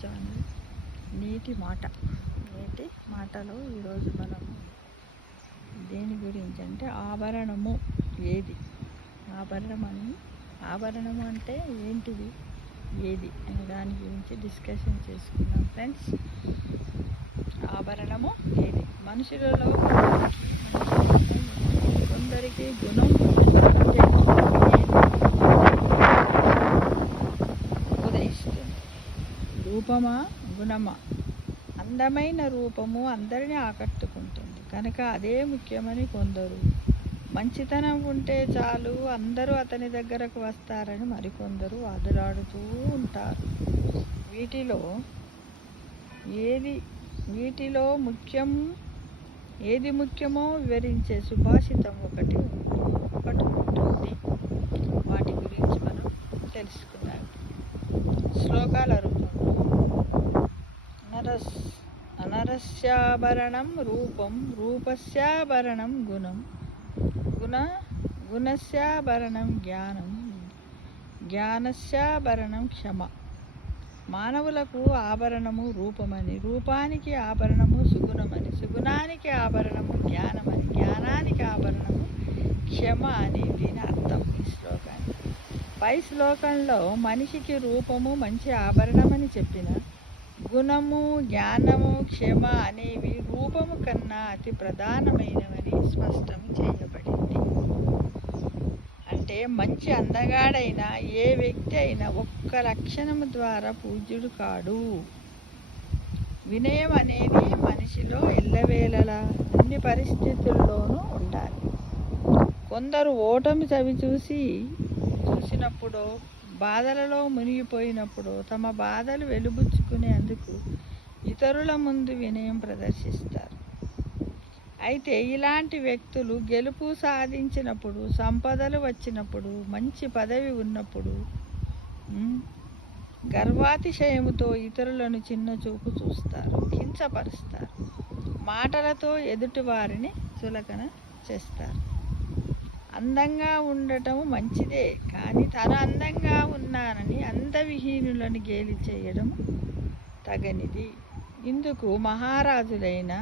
Channel నీటి మాటలో ఈరోజు మనం దేని గురించి అంటే ఆభరణము ఏది, ఆభరణము అంటే ఏంటిది, ఏది అనే దాని గురించి డిస్కషన్ చేసుకున్నాం ఫ్రెండ్స్. ఆభరణము ఏది? మనుషులలో కొందరికి గుణం ఉదయిస్తుంది. రూపమా గుణమా? అందమైన రూపము అందరినీ ఆకట్టుకుంటుంది కనుక అదే ముఖ్యమని కొందరు, మంచితనం ఉంటే చాలు అందరూ అతని దగ్గరకు వస్తారని మరికొందరు వాదులాడుతూ ఉంటారు. వీటిలో ఏది ముఖ్యమో వివరించే సుభాషితం ఒకటి ఉంటుంది. వాటి గురించి మనం తెలుసుకుందాం శ్లోకాల రూపంలో. అనరస్యాభరణం రూపం, రూపస్యాభరణం గుణం, గుణస్యాభరణం జ్ఞానం, జ్ఞానస్యాభరణం క్షమ. మానవులకు ఆభరణము రూపమని, రూపానికి ఆభరణము సుగుణమని, సుగుణానికి ఆభరణము జ్ఞానమని, జ్ఞానానికి ఆభరణము క్షమ అని దీని అర్థం. ఈ శ్లోకాన్ని పై శ్లోకంలో మనిషికి రూపము మంచి ఆభరణమని చెప్పిన గుణము, జ్ఞానము, క్షమ అనేవి రూపము కన్నా అతి ప్రధానమైనవని స్పష్టం చేయబడింది. అంటే మంచి అందగాడైన ఏ వ్యక్తి అయినా ఒక్క లక్షణము ద్వారా పూజ్యుడు కాడు. వినయం అనేది మనిషిలో ఎల్లవేళలా అన్ని పరిస్థితుల్లోనూ ఉండాలి. కొందరు ఓటమి చవి చూసినప్పుడు, బాధలలో మునిగిపోయినప్పుడు తమ బాధలు వెలుబుచ్చుకునేందుకు ఇతరుల ముందు వినయం ప్రదర్శిస్తారు. అయితే ఇలాంటి వ్యక్తులు గెలుపు సాధించినప్పుడు, సంపదలు వచ్చినప్పుడు, మంచి పదవి ఉన్నప్పుడు గర్వాతిశయముతో ఇతరులను చిన్నచూపు చూస్తారు, కించపరుస్తారు, మాటలతో ఎదుటి వారిని చులకన చేస్తారు. అందంగా ఉండటం మంచిదే, కానీ తను అందంగా ఉన్నానని అందవిహీనులను గేలి చేయడం తగనిది. ఇందుకు మహారాజులైన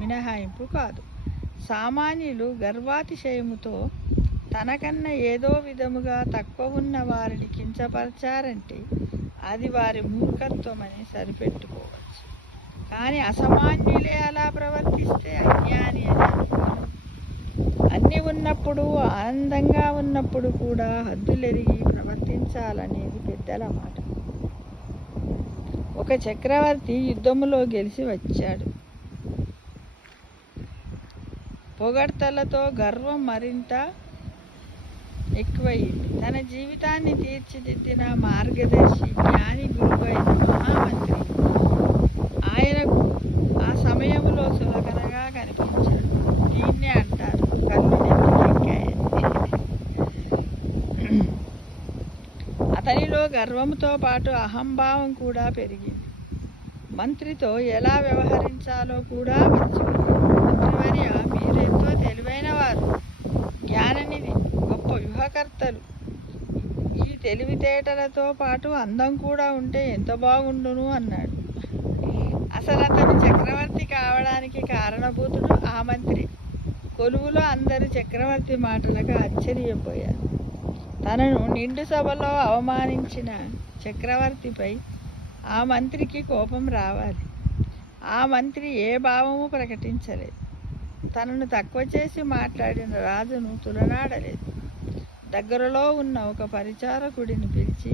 మినహాయింపు కాదు. సామాన్యులు గర్వాతిశయముతో తనకన్నా ఏదో విధముగా తక్కువ ఉన్న వారిని కించపరిచారంటే అది వారి మూర్ఖత్వమని సరిపెట్టుకోవచ్చు. కానీ అసామాన్యులే అలా ప్రవర్తిస్తే అజ్ఞాని అని అనుకోను. అన్నీ ఉన్నప్పుడు, ఆనందంగా ఉన్నప్పుడు కూడా హద్దులెరిగి ప్రవర్తించాలనేది పెద్దల మాట. ఒక చక్రవర్తి యుద్ధములో గెలిచి వచ్చాడు. పొగడ్తలతో గర్వం మరింత ఎక్కువయింది. తన జీవితాన్ని తీర్చిదిద్దిన మార్గదర్శి, జ్ఞాని, గురువైన మహామంత్రి ఆయనకు ఆ సమయంలో చులకనగా కనిపించాడు. దీన్నే అంటారు కళ్ళు నెత్తికెక్కాయని. అతనిలో గర్వంతో పాటు అహంభావం కూడా పెరిగింది. మంత్రితో ఎలా వ్యవహరించాలో కూడా మర్చిపోయాడు. మంత్రివర్య, మీరెంతో తెలివైన వారు, జ్ఞాననిధి, గొప్ప వ్యూహకర్తలు. ఈ తెలివితేటలతో పాటు అందం కూడా ఉంటే ఎంత బాగుండును అన్నాడు. అసలు అతను చక్రవర్తి కావడానికి కారణభూతుడు ఆ మంత్రి. కొలువులో అందరూ చక్రవర్తి మాటలకు ఆశ్చర్యపోయారు. తనను నిండు సభలో అవమానించిన చక్రవర్తిపై ఆ మంత్రికి కోపం రావాలి. ఆ మంత్రి ఏ భావము ప్రకటించలేదు. తనను తక్కువ చేసి మాట్లాడిన రాజును తులనాడలేదు. దగ్గరలో ఉన్న ఒక పరిచారకుడిని పిలిచి,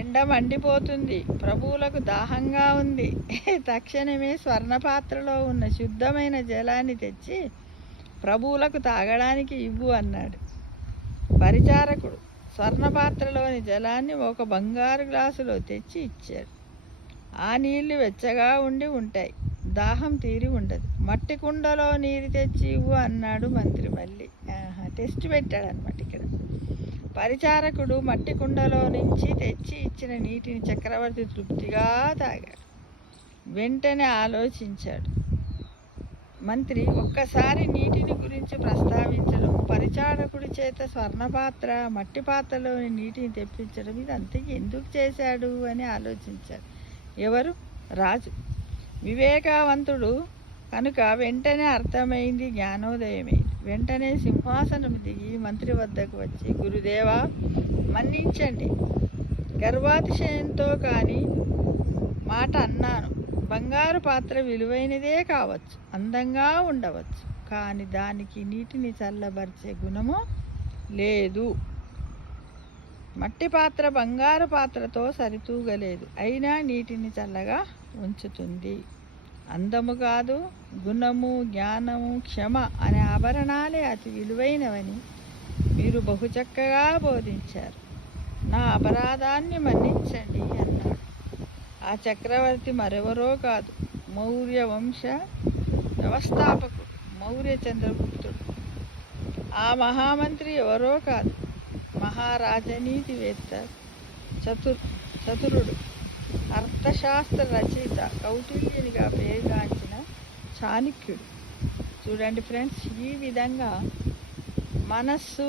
ఎండ మండిపోతుంది, ప్రభువులకు దాహంగా ఉంది, తక్షణమే స్వర్ణపాత్రలో ఉన్న శుద్ధమైన జలాన్ని తెచ్చి ప్రభువులకు తాగడానికి ఇవ్వు అన్నాడు. పరిచారకుడు స్వర్ణపాత్రలోని జలాన్ని ఒక బంగారు గ్లాసులో తెచ్చి ఇచ్చాడు. ఆ నీళ్లు వెచ్చగా ఉంటాయి, దాహం తీరి ఉండదు. మట్టి కుండలో నీరు తెచ్చి ఇవ్వు అన్నాడు మంత్రి. మళ్ళీ టెస్ట్ పెట్టాడు అనమాట. ఇక్కడ పరిచారకుడు మట్టి కుండలో నుంచి తెచ్చి ఇచ్చిన నీటిని చక్రవర్తి తృప్తిగా తాగాడు. వెంటనే ఆలోచించాడు మంత్రి. ఒక్కసారి నీటిని గురించి ప్రస్తావించడం, పరిచారకుడి చేత స్వర్ణపాత్ర, మట్టి పాత్రలోని నీటిని తెప్పించడం, ఇదంతా ఎందుకు చేశాడు అని ఆలోచించాడు. ఎవరు? రాజు. వివేకవంతుడు కనుక వెంటనే అర్థమైంది, జ్ఞానోదయమైంది. వెంటనే సింహాసనం దిగి మంత్రి వద్దకు వచ్చి, గురుదేవా, మన్నించండి, గర్వాతిశయంతో కానీ మాట అన్నాను. బంగారు పాత్ర విలువైనదే కావచ్చు, అందంగా ఉండవచ్చు, కానీ దానికి నీటిని చల్లబరిచే గుణము లేదు. మట్టి పాత్ర బంగారు పాత్రతో సరితూగలేదు, అయినా నీటిని చల్లగా ఉంచుతుంది. అందము కాదు, గుణము, జ్ఞానము, క్షమ అనే ఆభరణాలే అతి విలువైనవని మీరు బహు చక్కగా బోధించారు. నా అపరాధాన్ని మన్నించండి అన్నాడు. ఆ చక్రవర్తి మరెవరో కాదు, మౌర్య వంశ వ్యవస్థాపకుడు మౌర్య చంద్రగుప్తుడు. ఆ మహామంత్రి ఎవరో కాదు, మహారాజనీతివేత్త, చతురుడు, అర్థశాస్త్ర రచయిత, కౌటిల్యునిగా పేరుగాంచిన చాణక్యుడు. చూడండి ఫ్రెండ్స్, ఈ విధంగా మనస్సు,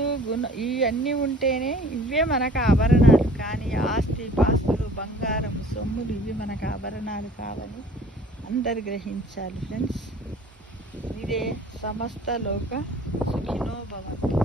ఇవన్నీ ఉంటేనే ఇవే మనకు ఆభరణాలు. కానీ ఆస్తి పాస్తులు, బంగారం, సొమ్ములు ఇవి మనకు ఆభరణాలు కావని అందరు గ్రహించాలి ఫ్రెండ్స్. ఇదే సమస్త లోక సుఖినో భవంతు.